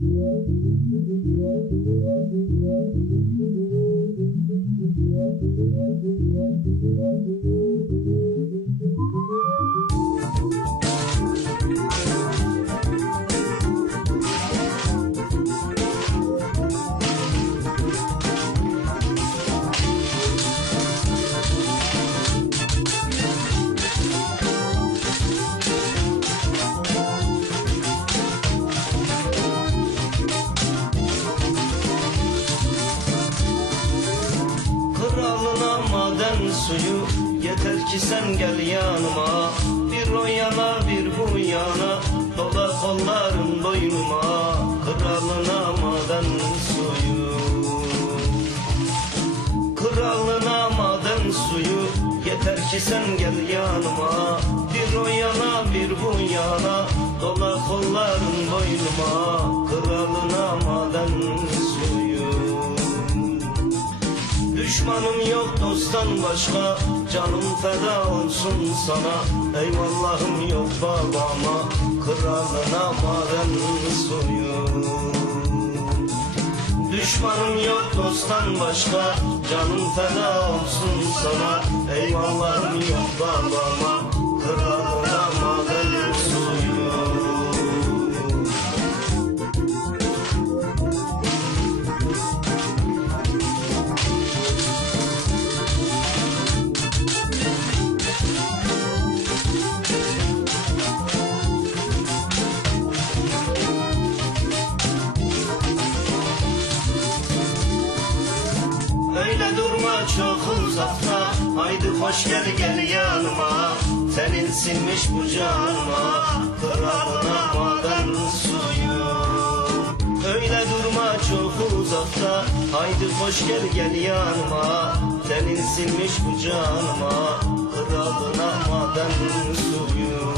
Thank you. Maden suyu Yeter ki sen gel yanıma. Bir o yana bir bu yana. Dola kolların boynuma. Kralına maden suyu. Kralına maden suyu. Yeter ki sen gel yanıma. Bir o yana bir bu yana. Dola kolların boynuma. Kralına maden suyu Düşmanım yok dosttan başka. Canım feda olsun sana. Eyvallahım yok babama. Kralına maden suyu Düşmanım yok dosttan başka. Canım feda olsun sana durma çok uzakta. Haydi hoş gel gel yanıma. Senin silmiş bu canıma. Kralına maden suyu. Öyle durma çok uzakta. Haydi hoş gel gel yanıma. Senin silmiş bu canıma. Kralına maden suyu.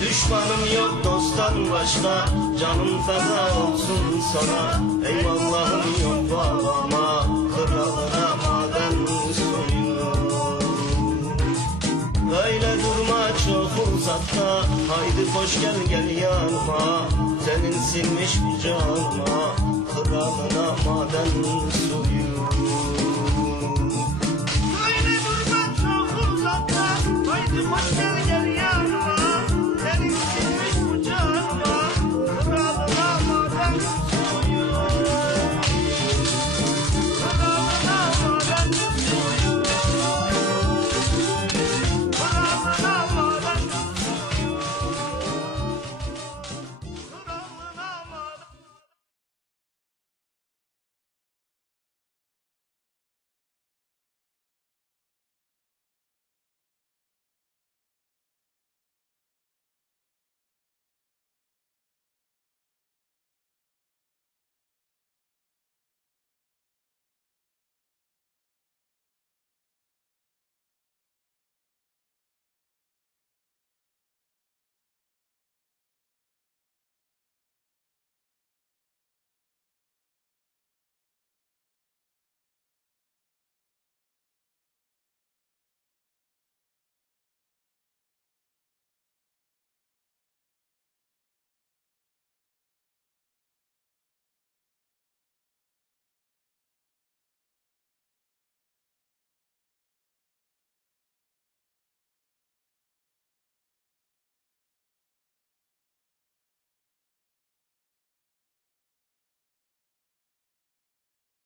Düşmanım yok dosttan başka Canım feda olsun sana. Eyvallahım yok babama Kralına maden suyu Öyle durma çok uzakta. Haydi koş gel gel yanıma. Senin silmiş bu canıma. Kralına maden suyu. Öyle durma çok uzakta. Haydi hoş gel